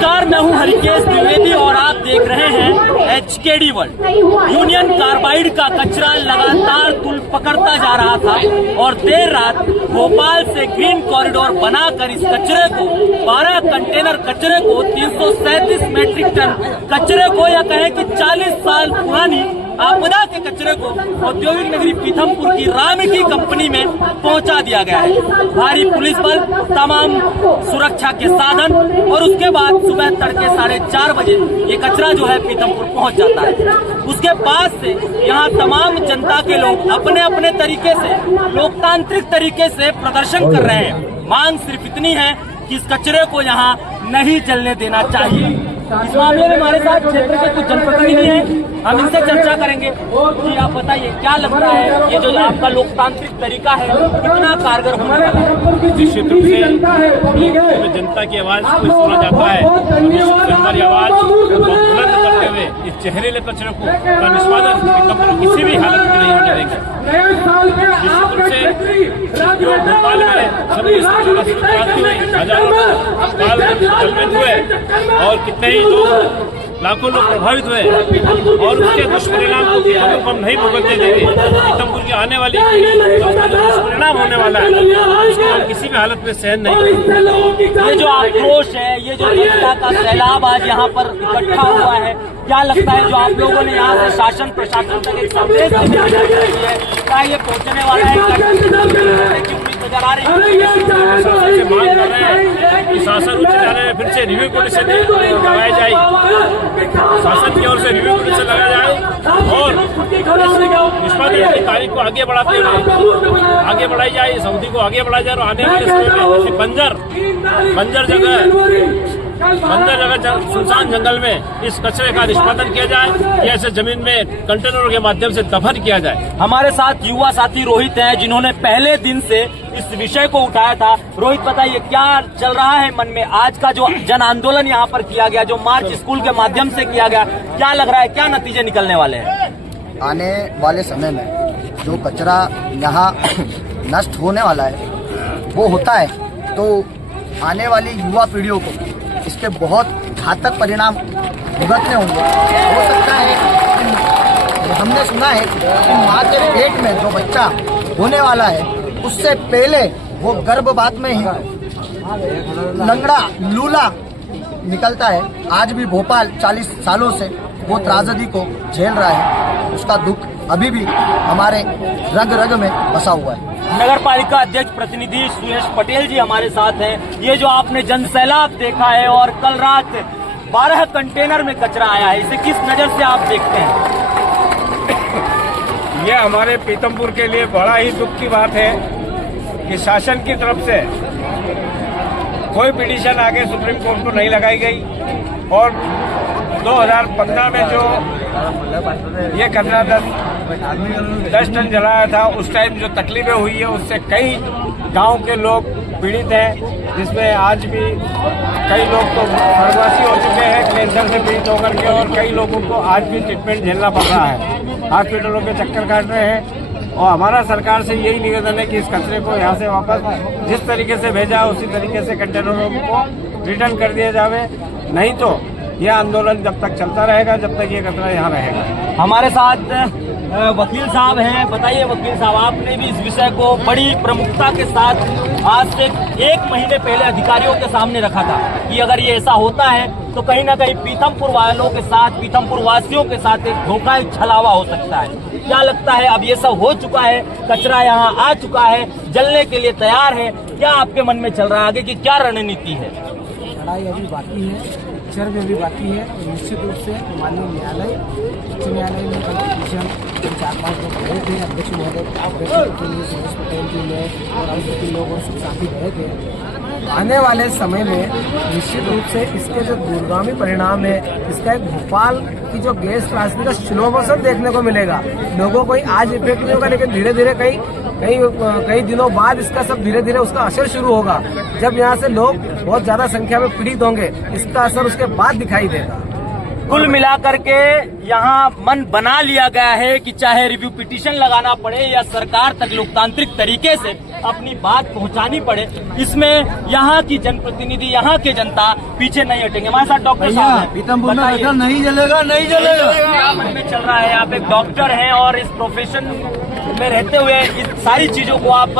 नमस्कार, मैं हूं हरिकेश द्विवेदी और आप देख रहे हैं HKD वर्ल्ड। यूनियन कार्बाइड का कचरा लगातार तुल पकड़ता जा रहा था और देर रात भोपाल से ग्रीन कॉरिडोर बनाकर इस कचरे को 12 कंटेनर कचरे को 337 मैट्रिक टन कचरे को या कहें कि 40 साल पुरानी आपदा के कचरे को औद्योगिक नगरी पीथमपुर की रामकी कंपनी में पहुंचा दिया गया है। भारी पुलिस बल, तमाम सुरक्षा के साधन और उसके बाद सुबह तड़के 4:30 बजे ये कचरा जो है पीथमपुर पहुंच जाता है। उसके बाद से यहाँ तमाम जनता के लोग अपने अपने तरीके से, लोकतांत्रिक तरीके से प्रदर्शन कर रहे हैं। मांग सिर्फ इतनी है कि इस कचरे को यहाँ नहीं जलने देना चाहिए। इस मामले में हमारे साथ क्षेत्र के कुछ जनप्रतिनिधि हैं, हम इनसे चर्चा करेंगे कि आप बताइए क्या लग रहा है ये जो आपका लोकतांत्रिक तरीका है कितना कारगर होने वाला है। निश्चित रूप से जनता की आवाज को सुना जाता है, हमारी आवाज बुलंद करते हुए इस जहरीले कचरे को का निष्पादन पीथमपुर किसी भी हालत में नहीं होने देंगे। निश्चित रूप से जो भोपाल में हजारों जलमग्न हुए और कितने ही लोग, लाखों लोग प्रभावित हुए और उसके दुष्परिणाम को हम नहीं भुगतने देंगे। पीथमपुर की आने वाली दुष्परिणाम होने वाला है, उसको हम किसी भी हालत में सहन नहीं करेंगे। ये जो आक्रोश है, ये जो जनता का सैलाब आज यहाँ पर इकट्ठा हुआ है, क्या लगता है जो आप लोगों ने यहाँ से शासन प्रशासन तक एक संदेश देने की कोशिश की है, क्या ये पहुँचने वाला है? की उम्मीद नजर आ रही है। मांग कर रहे हैं कि शासन उच्च न्यायालय में फिर से रिव्यू पिटीशन लगाई जाए, शासन की ओर से रिव्यू पिटीशन लगाया जाए और निष्पादन की तारीख को आगे बढ़ाते हुए आगे बढ़ाई जाए, इस अवधि को आगे बढ़ाया जाए और आने वाले समय में ऐसी बंजर जगह सुनसान जंगल में इस कचरे का निष्पादन किया जाए या ऐसे जमीन में कंटेनरों के माध्यम से दफन किया जाए। हमारे साथ युवा साथी रोहित हैं, जिन्होंने पहले दिन से इस विषय को उठाया था। रोहित, बताइए क्या चल रहा है मन में? आज का जो जन आंदोलन यहाँ पर किया गया, जो मार्च स्कूल के माध्यम से किया गया, क्या लग रहा है, क्या नतीजे निकलने वाले हैं? आने वाले समय में जो कचरा यहाँ नष्ट होने वाला है वो होता है तो आने वाली युवा पीढ़ियों को इसके बहुत घातक परिणाम भुगतने होंगे। हो सकता है कि हमने सुना है कि माँ के पेट में जो बच्चा होने वाला है उससे पहले वो गर्भपात में ही लंगड़ा लूला निकलता है। आज भी भोपाल 40 सालों से वो त्रासदी को झेल रहा है, उसका दुख अभी भी हमारे रग रग में बसा हुआ है। नगर पालिका अध्यक्ष प्रतिनिधि सुरेश पटेल जी हमारे साथ हैं। ये जो आपने जन सैलाब देखा है और कल रात 12 कंटेनर में कचरा आया है, इसे किस नजर से आप देखते हैं? ये हमारे पीथमपुर के लिए बड़ा ही दुख की बात है कि शासन की तरफ से कोई पिटीशन आगे सुप्रीम कोर्ट को नहीं लगाई गई और 2015 में जो ये कचरा 10 टन जलाया था, उस टाइम जो तकलीफें हुई है उससे कई गांव के लोग पीड़ित हैं, जिसमें आज भी कई लोग तो स्वर्गवासी हो चुके हैं कैंसर से पीड़ित होकर के और कई लोगों को आज भी ट्रीटमेंट झेलना पड़ रहा है, हॉस्पिटलों के चक्कर काट रहे हैं। और हमारा सरकार से यही निवेदन है कि इस कचरे को यहाँ से वापस जिस तरीके से भेजा उसी तरीके से कंटेनरों को रिटर्न कर दिया जावे, नहीं तो यह आंदोलन जब तक चलता रहेगा, जब तक ये कचरा यहाँ रहेगा। हमारे साथ वकील साहब हैं। बताइए वकील साहब, आपने भी इस विषय को बड़ी प्रमुखता के साथ आज से 1 महीने पहले अधिकारियों के सामने रखा था कि अगर ये ऐसा होता है तो कहीं ना कहीं पीथमपुर वालों के साथ, पीथमपुर वासियों के साथ एक धोखा, एक छलावा हो सकता है। क्या लगता है अब ये सब हो चुका है, कचरा यहाँ आ चुका है, जलने के लिए तैयार है, क्या आपके मन में चल रहा है आगे की क्या रणनीति है? लड़ाई अभी बाकी है, चर्चा अभी बाकी है। निश्चित रूप से माननीय न्यायालय, उच्च न्यायालय में पिटीशन 4-5 लोग गए थे, अध्यक्ष महोदय के लिए सुरेश पटेल जी ने और वकील लोग और सब साथी गए थे। आने वाले समय में निश्चित रूप से इसके जो दूरगामी परिणाम है, इसका एक भोपाल की जो गैस त्रासदी का स्लो मोशन देखने को मिलेगा। लोगों को आज इफेक्ट नहीं होगा, लेकिन धीरे धीरे कई दिनों बाद इसका सब धीरे धीरे उसका असर शुरू होगा। जब यहाँ से लोग बहुत ज्यादा संख्या में पीड़ित होंगे, इसका असर उसके बाद दिखाई देगा। कुल मिलाकर के यहाँ मन बना लिया गया है कि चाहे रिव्यू पिटीशन लगाना पड़े या सरकार तक लोकतांत्रिक तरीके से अपनी बात पहुंचानी पड़े, इसमें यहाँ की जनप्रतिनिधि, यहाँ के जनता पीछे नहीं हटेंगे। हमारे साथ डॉक्टर साहब हैं। पीतमपुर में बताइए, नहीं जलेगा, नहीं जलेगा। क्या मन में चल रहा है? आप एक डॉक्टर हैं और इस प्रोफेशन में रहते हुए इस सारी चीजों को आप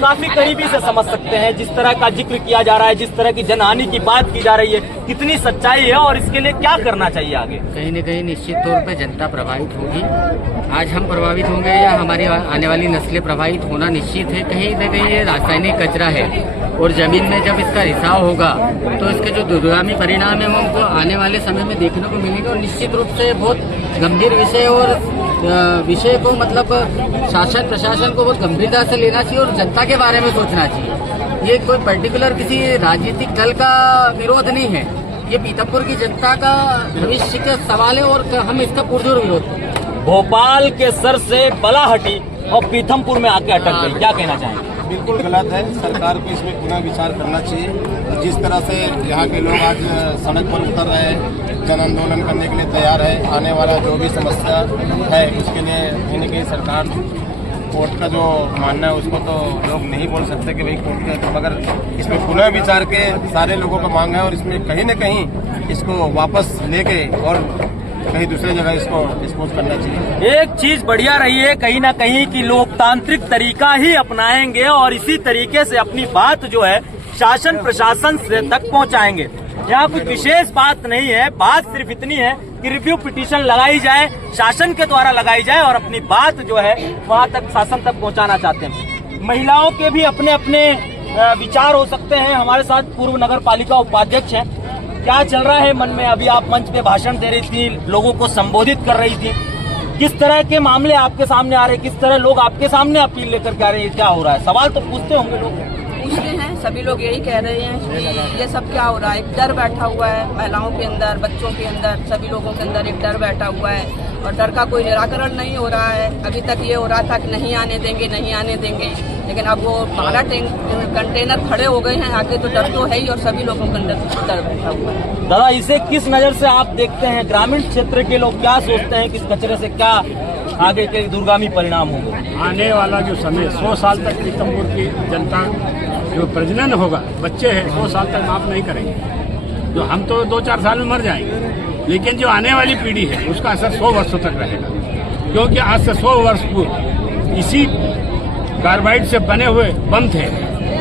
काफी करीबी से समझ सकते हैं। जिस तरह का जिक्र किया जा रहा है, जिस तरह की जनहानि की बात की जा रही है, कितनी सच्चाई है और इसके लिए क्या करना चाहिए आगे? कहीं न कहीं निश्चित तौर पे जनता प्रभावित होगी। आज हम प्रभावित होंगे या हमारी आने वाली नस्लें प्रभावित होना निश्चित है। कहीं न कहीं ये रासायनिक कचरा है और जमीन में जब इसका रिसाव होगा तो इसके जो दूरगामी परिणाम है वो हमको आने वाले समय में देखने को मिलेंगे। और निश्चित रूप से बहुत गंभीर विषय और विषय को मतलब शासन प्रशासन को बहुत गंभीरता से लेना चाहिए और जनता के बारे में सोचना चाहिए। ये कोई पर्टिकुलर किसी राजनीतिक दल का विरोध नहीं है, ये पीतमपुर की जनता का भविष्य का सवाल है और हम इसका पुरजोर विरोध करते हैं। भोपाल के सर से बला हटी और पीथमपुर में आके अटक गई, क्या कहना चाहेंगे? बिल्कुल गलत है। सरकार को इसमें पुनः विचार करना चाहिए। और जिस तरह से यहाँ के लोग आज सड़क पर उतर रहे हैं, जन आंदोलन करने के लिए तैयार है, आने वाला जो भी समस्या है उसके लिए कहीं न कहीं सरकार कोर्ट का जो मानना है उसको तो लोग नहीं बोल सकते कि भाई कोर्ट के, मगर इसमें पुनः विचार के सारे लोगों का मांग है और इसमें कहीं न कहीं इसको वापस लेके और कहीं दूसरी जगह इसको डिस्पोज करना चाहिए। एक चीज बढ़िया रही है कहीं ना कहीं कि लोकतांत्रिक तरीका ही अपनाएंगे और इसी तरीके से अपनी बात जो है शासन प्रशासन से तक पहुंचाएंगे। यहाँ कुछ विशेष बात नहीं है, बात सिर्फ इतनी है कि रिव्यू पिटीशन लगाई जाए, शासन के द्वारा लगाई जाए और अपनी बात जो है वहाँ तक शासन तक पहुँचाना चाहते हैं। महिलाओं के भी अपने अपने विचार हो सकते हैं। हमारे साथ पूर्व नगर पालिका उपाध्यक्ष हैं, क्या चल रहा है मन में? अभी आप मंच पे भाषण दे रही थी, लोगों को संबोधित कर रही थी, किस तरह के मामले आपके सामने आ रहे हैं, किस तरह लोग आपके सामने अपील लेकर के आ रहे हैं, क्या हो रहा है? सवाल तो पूछते होंगे लोग। पूछते हैं, सभी लोग यही कह रहे हैं कि ये सब क्या हो रहा है। एक डर बैठा हुआ है महिलाओं के अंदर, बच्चों के अंदर, सभी लोगों के अंदर एक डर बैठा हुआ है और डर का कोई निराकरण नहीं हो रहा है। अभी तक ये हो रहा था कि नहीं आने देंगे, नहीं आने देंगे, लेकिन अब वो 12 कंटेनर खड़े हो गए हैं आगे, तो डर तो है ही और सभी लोगों के अंदर डर बैठा हुआ है। दादा, इसे किस नजर से आप देखते हैं? ग्रामीण क्षेत्र के लोग क्या सोचते हैं कि इस कचरे से क्या आगे के दूरगामी परिणाम होंगे? आने वाला जो समय 100 साल तक पीतमपुर की जनता जो प्रजनन होगा, बच्चे हैं 100 साल तक माफ नहीं करेंगे। जो हम तो 2-4 साल में मर जाएंगे, लेकिन जो आने वाली पीढ़ी है उसका असर 100 वर्षों तक रहेगा। क्योंकि आज से 100 वर्ष पूर्व इसी कार्बाइड से बने हुए बम थे।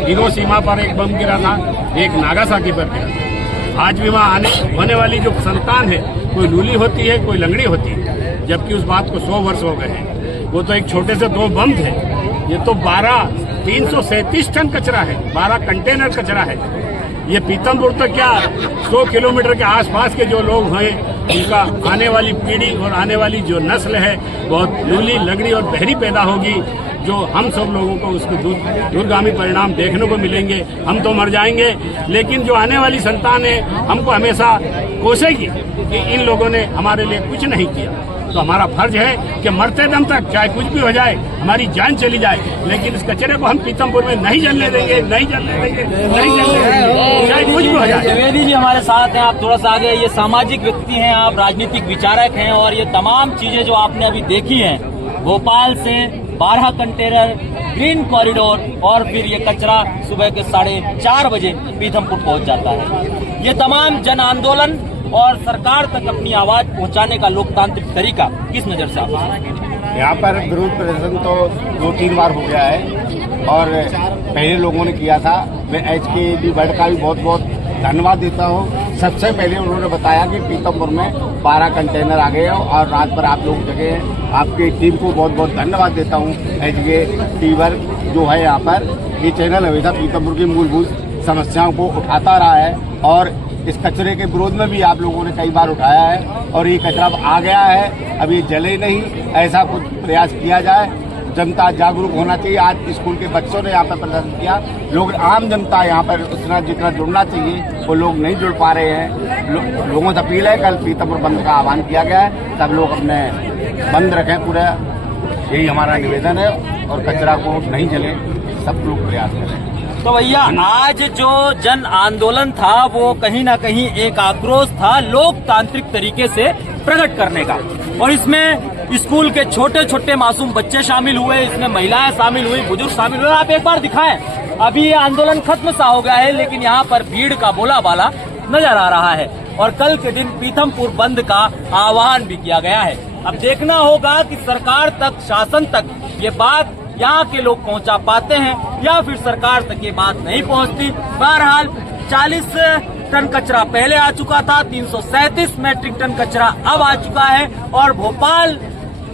हिरोशिमा पर एक बम गिरा था, एक नागासाकी पर गिरा था। आज भी वहाँ आने होने वाली जो संतान है, कोई लूली होती है, कोई लंगड़ी होती है, जबकि उस बात को 100 वर्ष हो गए हैं। वो तो एक छोटे से 2 बम थे, ये तो 337 टन कचरा है, 12 कंटेनर कचरा है। ये पीतमपुर तो क्या 100 किलोमीटर के आसपास के जो लोग हैं उनका आने वाली पीढ़ी और आने वाली जो नस्ल है बहुत लूली, लंगड़ी और बहरी पैदा होगी, जो हम सब लोगों को उसके दूरगामी परिणाम देखने को मिलेंगे। हम तो मर जाएंगे, लेकिन जो आने वाली संतान है हमको हमेशा कोसेगी कि इन लोगों ने हमारे लिए कुछ नहीं किया। तो हमारा फर्ज है कि मरते दम तक चाहे कुछ भी हो जाए, हमारी जान चली जाए, लेकिन इस कचरे को हम पीतमपुर में नहीं जलने देंगे, नहीं जलने देंगे, नहीं जलने देंगे, चाहे कुछ भी हो जाए। द्विवेदी जी हमारे साथ हैं, आप थोड़ा सा आगे। ये सामाजिक व्यक्ति हैं, आप राजनीतिक विचारक हैं और ये तमाम चीजें जो आपने अभी देखी हैं, भोपाल से 12 कंटेनर, ग्रीन कॉरिडोर और फिर ये कचरा सुबह के 4:30 बजे पीथमपुर पहुंच जाता है। ये तमाम जन आंदोलन और सरकार तक अपनी आवाज पहुंचाने का लोकतांत्रिक तरीका किस नजर से आप? यहाँ पर विरोध प्रदर्शन तो 2-3 बार हो गया है और पहले लोगों ने किया था। मैं HKD बर्ड का भी बहुत बहुत धन्यवाद देता हूँ। सबसे पहले उन्होंने बताया कि पीतमपुर में 12 कंटेनर आ गए और रात पर आप लोग जगह हैं। आपकी टीम को बहुत बहुत धन्यवाद देता हूँ। HKD बर्ड जो है यहाँ पर, ये चैनल हमेशा पीतमपुर की मूलभूत समस्याओं को उठाता रहा है और इस कचरे के विरोध में भी आप लोगों ने कई बार उठाया है और ये कचरा अब आ गया है, अब ये जले नहीं, ऐसा कुछ प्रयास किया जाए। जनता जागरूक होना चाहिए। आज स्कूल के बच्चों ने यहाँ पर प्रदर्शन किया, लोग आम जनता यहाँ पर उतना जितना जुड़ना चाहिए वो लोग नहीं जुड़ पा रहे हैं। लोगों से अपील है, कल पीतमपुर बंद का आह्वान किया गया है, सब लोग अपने बंद रखें पूरा, यही हमारा निवेदन है और कचरा को नहीं जले, सब लोग प्रयास करें। तो भैया, आज जो जन आंदोलन था वो कहीं ना कहीं एक आक्रोश था लोकतांत्रिक तरीके से प्रकट करने का, और इसमें स्कूल के छोटे छोटे मासूम बच्चे शामिल हुए, इसमें महिलाएं शामिल हुई, बुजुर्ग शामिल हुए। आप एक बार दिखाएं, अभी ये आंदोलन खत्म सा हो गया है, लेकिन यहाँ पर भीड़ का बोलाबाला नजर आ रहा है। और कल के दिन पीथमपुर बंद का आह्वान भी किया गया है। अब देखना होगा कि सरकार तक, शासन तक ये बात यहाँ के लोग पहुँचा पाते हैं या फिर सरकार तक ये बात नहीं पहुँचती। बहरहाल 40 टन कचरा पहले आ चुका था, 337 मैट्रिक टन कचरा अब आ चुका है और भोपाल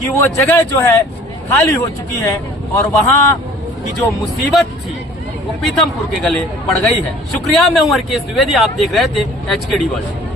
की वो जगह जो है खाली हो चुकी है और वहाँ की जो मुसीबत थी वो पीथमपुर के गले पड़ गई है। शुक्रिया, मैं हूं हरकेश द्विवेदी, आप देख रहे थे HKD वर्ल्ड।